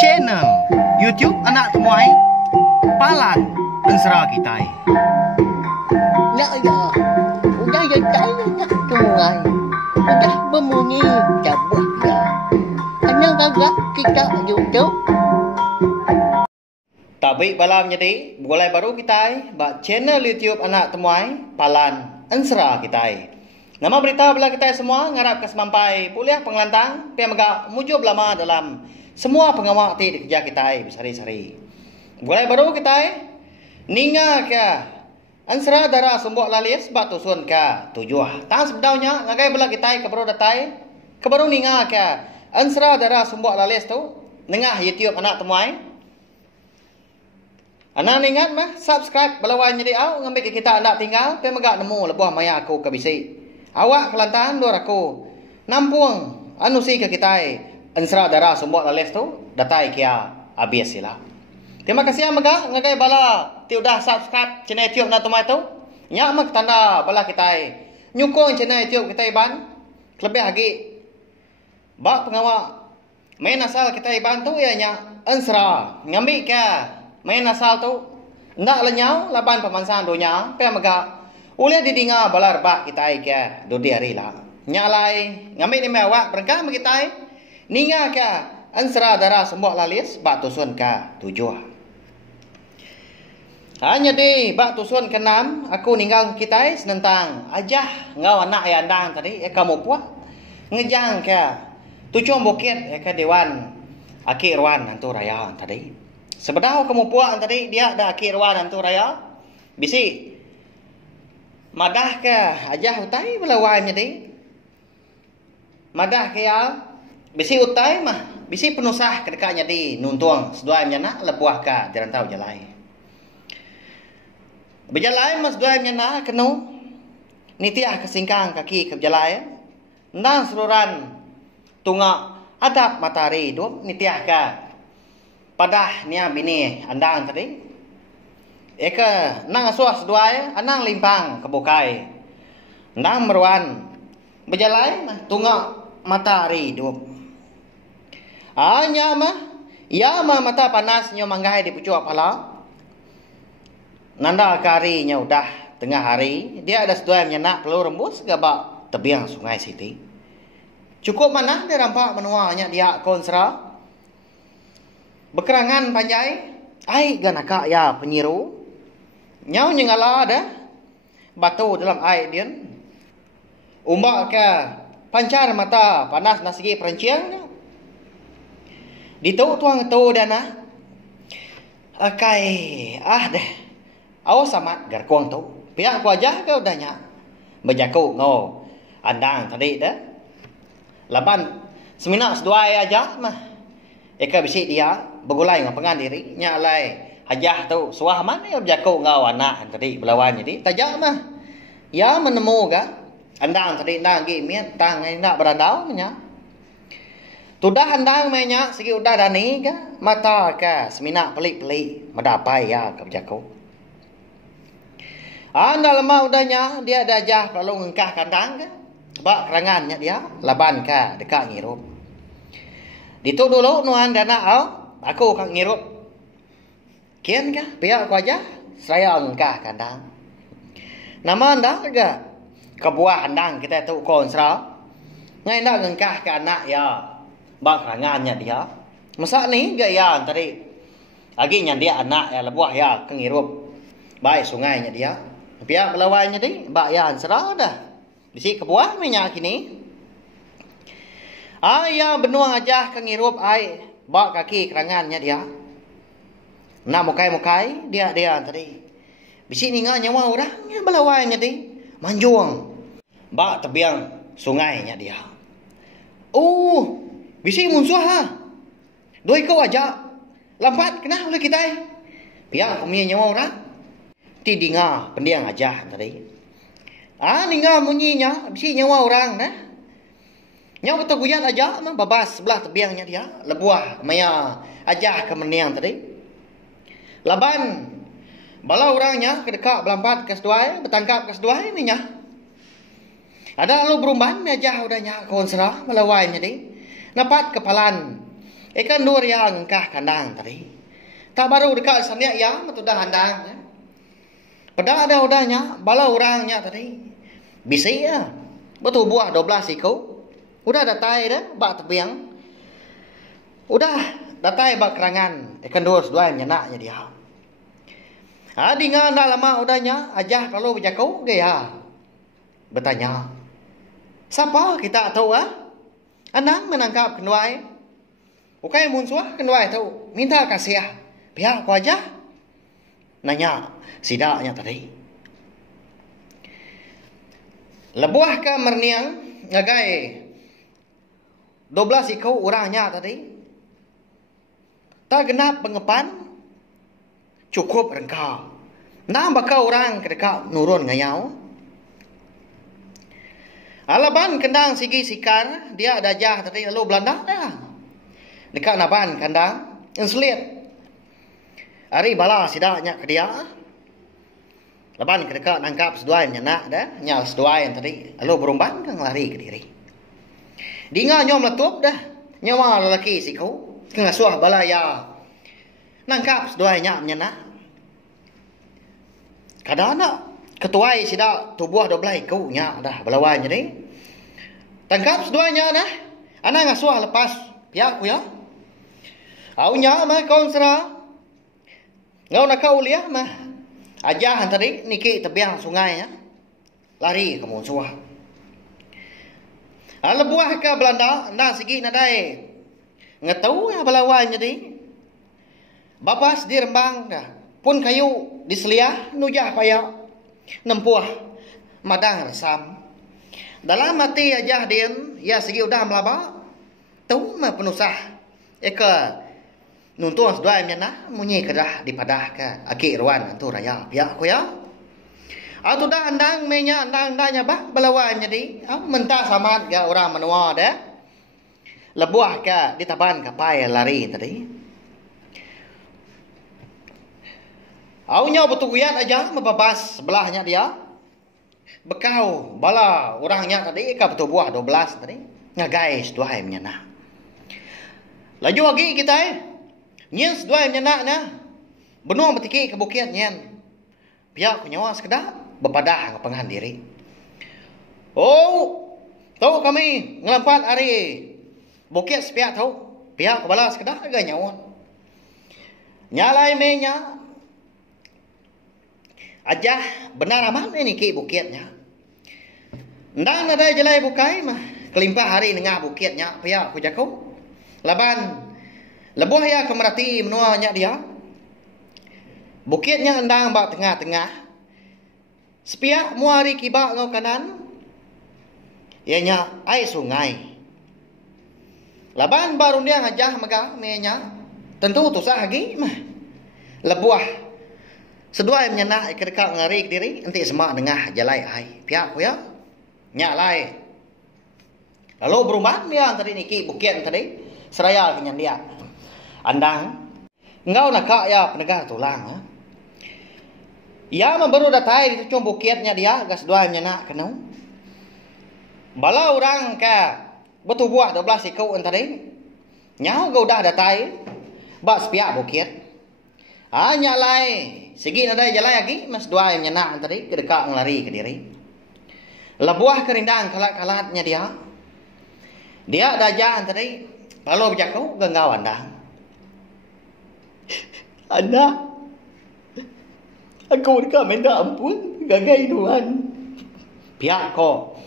channel YouTube anak temuai Palan Ensera Kitai. Nak ya, udah ya saya nak tungai, udah berbunyi cabut ya. Anak agak kita YouTube. Tabik balam jadi mulai baru kita buat channel YouTube anak temuai Palan Ensera Kitai. Nama berita bela kita semua ngarap ke semampai kuliah pengelantang pi megak mujub lama dalam semua pengawal ti di kerja kita besari-sari. Mulai baru kita ninga ke Ensera darah sumbok lalis batu sun ke tujuh. Tang sebetulnya ngagai bela kita ke baru datai ke baru ninga ke Ensera darah sumbok lalis tu nengah YouTube anak temuai. Anak ingat mah subscribe belawan jadi au ngambil kita anak tinggal pi megak nemu lebuh maya aku ke bisi. Awak kelantan dua aku nampung anu si ke kita Ensera darah sumbok lales tu datai kia habis sila. Terima kasih amaga ngagai bala ti udah subscribe channel YouTube na tumai tu. Nya mak tanda bala kita nyukong channel YouTube kita iban lebih lagi bak pengawak main asal kita iban tu ya nya Ensera ngambil ke main asal tu ndak lenyau laban pemansan dunia pe amaga ulih didinga balar bak kita ke dodi hari lah. Nyalai ngambil ni mewak berengkah kita ninga ke Ensera darah sumbok lalis bak tusun ke tujuh. Hanya di bak tusun ke enam aku ninggal kita senentang ajah ngau anak yang andang tadi kamu puak ngejang ke tujuh bukit ke dewan akhir wan antu raya tadi. Sebenarnya kamu puak tadi dia dah akhir wan antu raya bisi madah ke ajah utai belawan jadi madah ke ya bisi utai mah bisi penusah ke dekatnya di nuntuang sedua nyana lebuah ka dirantau jalai berjalai mas dua nyana kenu nitiah kesingkang kaki ke jalai nang seluran tunga adap matahari dua nitiah ka padah nia bini andang tadi eka nang asuas dua anang limpang kebukai nang meruan berjalai tunga matahari dua hanya mah ya mah mata panas nyo manggai di pucuk pala nanda karinya udah tengah hari dia ada sedua yang nak perlu rembus gabak tebiang sungai Siti cukup mana dia rampak menuanya dia Ensera bekerangan panjai ai ganaka ya penyiru nyau nyengala ada batu dalam air dia umbak ke pancar mata panas nasigi perenciang ditu tuang tu dana akai deh awas amat garkuang tu pihak ku aja ke udahnya berjaku ngau andang tadi dah laban seminak sedua aja mah eka bisi dia begulai ngapengan diri nyalai hajah tu suah mana ya berjaku ngau anak tadi belawan jadi tajak mah ya menemu ga andang tadi ndang gi miet tang nak berandau nya tudah andang mainnya segi udah dani ga mata ka seminak pelik-pelik mendapai ya ke berjaku anda lemah udahnya dia ada jah lalu ngengkah kandang ga bak kerangannya dia laban ka dekat ngirup ditu dulu nuan dana aku kang ngirup kian kah pihak aku aja saya engkah kandang nama anda ga kebuah andang kita tu Ensera ngai ndak engkah ke anak ya bak rangannya dia masa ni gaya tadi aginya dia anak ya lebuah ya kengirup baik sungainya dia pihak melawannya di bak ya Ensera dah bisi kebuah minyak kini ya benua aja kengirup ai bak kaki kerangannya dia nak mukai-mukai dia tadi. Bisi ninga nyawa orang yang belawainya di manjuang. Bak tebiang sungainya dia. Bisi munsuh ha. Doi kau aja. Lampat kena oleh kita. Pihak punya nyawa orang. Ti dinga pendiang aja tadi. Ninga munyinya bisi nyawa orang nah. Nyawa betul guyan aja mah babas sebelah tebiangnya dia. Lebuah maya aja ke mendiang tadi. Laban bala orangnya kedekat belampat ke sedua bertangkap ke sedua ini nya ada lalu berumban aja udahnya Ensera melawainya di napat kepalan Ikan dur ya ngkah kandang tadi. Tak baru dekat sana ya matudah handang. Pada ada udahnya, bala orangnya tadi. Bisa ya. Betul buah 12 ikut. Udah datai dah, bak tebiang. Udah datai bak kerangan. Ikan dur dua nyenaknya dia. Adi ngan dah lama udahnya, ajah kalau berjakau gaya. Bertanya. Siapa kita tahu ah? Anang menangkap kenduai. Ukai munsuah kenduai tahu. Minta kasih ah. Pihak ku aja. Nanya sidaknya tadi. Lebuah ke merniang ngagai 12 ikau orangnya tadi. Tak genap pengepan cukup rengkau. Nam bakal orang kedekat nurun ngayau. Alaban kendang sigi sikar dia ada jah tadi lalu Belanda dah. Dekat naban kandang enselit. Hari bala sidaknya ke dia. Laban kedekat nangkap seduai nyenak dah, nyal seduai tadi lalu berumbang kang lari ke diri. Dinga nyom letup dah. Nyawa lelaki siku ngasuh bala ya. Nangkap seduai nyenak. Kadang-kadang ketuai sidak tubuh 12 ikau nya dah belawan jadi. Tangkap seduanya dah. Anak ngasuh lepas pihak ku ya. Au nya mah konsra. Ngau nak kau lihat mah. Ajah tadi niki tebiang sungai ya. Lari ke musuh. Ala buah ke Belanda nda sigi nadai. Ngetau ya belawan jadi. Bapas di Rembang dah. Pun kayu diseliah nujah paya. Nempuah madang resam. Dalam mati ajah din ya segi udah melaba. Tahu mah penusah. Eka nuntung sedua menyenah munyi kedah dipadah ke aki ruan antu raya pihak ku ya. Atau dah andang menya andang-andangnya bah belawan jadi. Mentah sama ke orang menua dah. Lebuah ke ditaban kapai lari tadi. Aunya betuguyat aja membabas sebelahnya dia. Bekau bala orangnya tadi ka betul buah 12 tadi. Ngagai seduai menyenah. Laju lagi kita nyen seduai menyenah na. Benua betiki ke bukit nyen. Pihak kunyawa sekedar bepadah ngapengan diri. Oh, tahu kami ngelampat hari bukit sepiak tahu. Pihak bala sekedar agak nyawa. Nyalai menya ajah benar aman ini ki bukitnya. Ndang ada jelai bukai mah kelimpah hari nengah bukitnya pihak ku jakau. Laban lebuh ya kemerati menuanya dia. Bukitnya endang bak tengah-tengah. Sepiak muari kibak ngau kanan. Ianya air sungai. Laban baru dia ngajah megah menya. Tentu tusah lagi mah. Lebuah sedua yang menyenah dekat ngarik diri nanti semak dengah jalai ai pihak ku ya nyak lai lalu berubah dia tadi niki bukit tadi seraya kenyan dia andang engau nak ya penegak tulang ya membaru datai di tujuh bukitnya dia gas dua yang menyenah kenau bala orang ka betul buah 12 ikau tadi nyau gau dah datai bak sepiak bukit hanya lai segi ada jalan lagi mas dua yang nyenak tadi kedekat ngelari ke diri. Lebuah kerindang kalat-kalatnya dia. Dia ada jalan tadi. Kalau berjakau genggau anda. Anda. Aku dekat minta ampun. Gagai Tuhan. Pihak kau.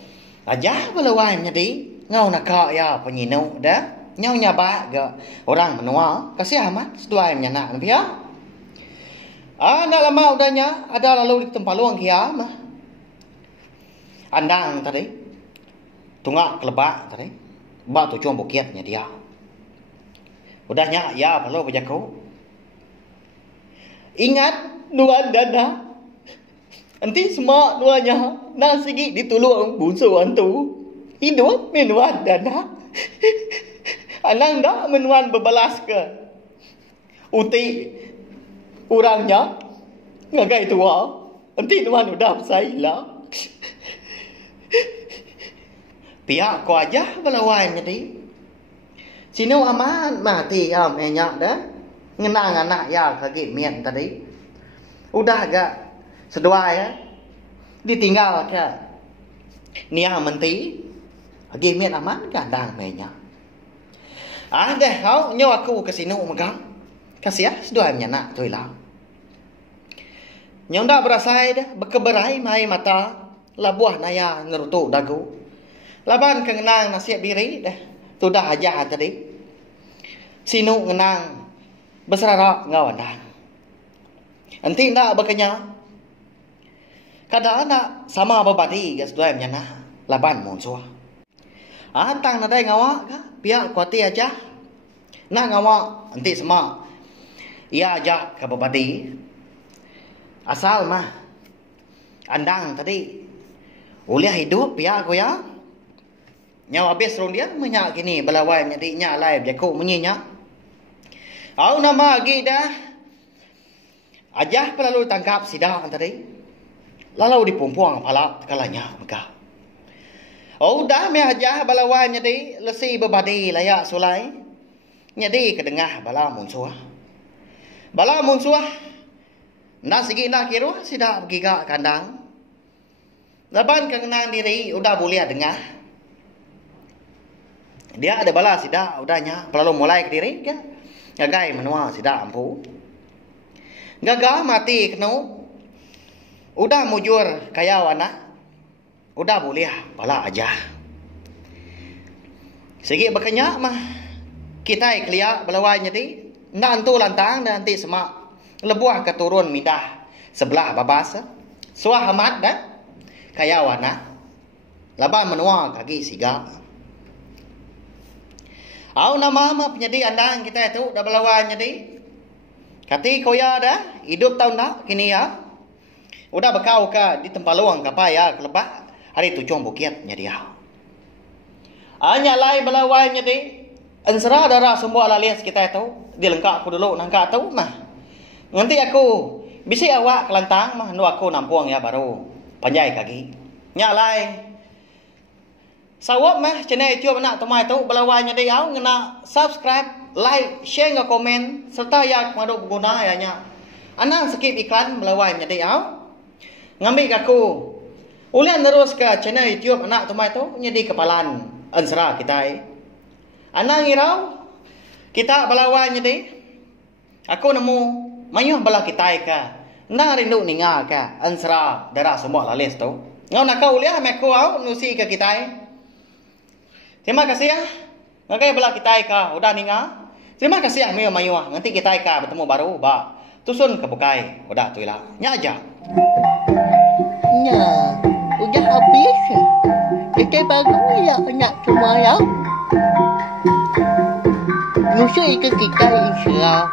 Aja belawan jadi. Ngau nak kau ya penyinau dah. Nyau nyabak ke orang menua. Kasih amat. Sedua yang nyenak pihak. Nak lama udahnya ada lalu di tempat luang kiam. Andang tadi. Tunggak kelebak tadi. Bak tujuan bukitnya dia. Udahnya ya perlu berjakau. Ingat dua dana. Nanti semua duanya nak sigi ditulung busu antu. Hidup menuan dana. Andang dah menuan berbalas ke. Uti orangnya ngagai tua nanti tuan udah saya pihak ko aja belawan jadi Sino aman mati enya dah. Ngenang anak ya kaki mian tadi. Udah agak sedua ya. Ditinggal ke Nia menti. Lagi mian aman gandang menya. Deh kau nyawa aku ke sini megang. Kasih ya sedua nya nak tu lah. Nyonda berasai dah berkeberai mai mata. Labuah naya ngerutu dagu. Laban kengenang nasihat diri dah. Tu dah aja tadi. Sinu ngenang besararak ngawan dah. Nanti nak berkenya. Kadang nak sama berbadi gas dua nya nah. Laban muncul. Tang nadai ngawak ka? Pihak kuati aja. Nak ngawak nanti semua. Ia aja ke berbadi. Asal mah andang tadi. Uliah hidup pihak ku ya. Nyawa habis rong dia menyak gini belawai menjadi nyak lai jaku menyinya. Au nama lagi dah. Ajah pelalu tangkap sidang tadi. Lalu dipumpuang pala kalanya megah. Oh dah me ajah balawai menjadi lesi berbadi layak sulai. Nyadi kedengah bala munsuah. Bala munsuah. Nak segi nak kira sidak bergiga kandang. Laban kenang diri udah boleh dengar. Dia ada bala sidak udahnya pelalu mulai ke diri kan. Gagai menua sidak ampu. Gagal mati kenu. Udah mujur kaya wana. Udah boleh bala aja. Segi berkenyak mah. Kita ikliak belawai nyedi. Nantu lantang dan nanti semak. Lebuah keturun midah. Sebelah babas. Suah amat dah. Kaya wana. Laban menua kaki siga. Au nama mah penyedi andang kita itu dah belawai nyedi. Kati koya dah. Hidup tahun dah. Kini ya. Udah bekau ka di tempat luang kapa ya kelebak. Hari tujuan bukit nyedi ya. Hanya lai belawai nyedi. Ansara darah semua lalias kita itu. Dilengkap aku dulu nangka tu mah. Nanti aku bisi awak kelantang mah nu aku nampuang ya baru panjai kaki. Nyalai. Sawap mah channel YouTube nak tomai tu belawanya dia au ngena subscribe, like, share ngah komen serta ya madu berguna ya nya. Anang skip iklan belawanya dia au. Ngambil aku. Ulian terus ke channel YouTube anak tomai tu nyedi kepalan ansara kita. Anang irau kita belawanya dia. Aku nemu mayuh bala kita ka. Na rindu ninga ka ansara darah semua lalis tu. Ngau nak kau uliah meku au nusi ke kita. Terima kasih ya. Ngagai bala kita ka udah ninga. Terima kasih ya mio mayuh. Nanti kita ka bertemu baru ba. Tusun ke bukai. Udah tu ilah. Nya aja. Nya, udah habis. Kita baru ya nak semua ya. Nusi ke kita insya.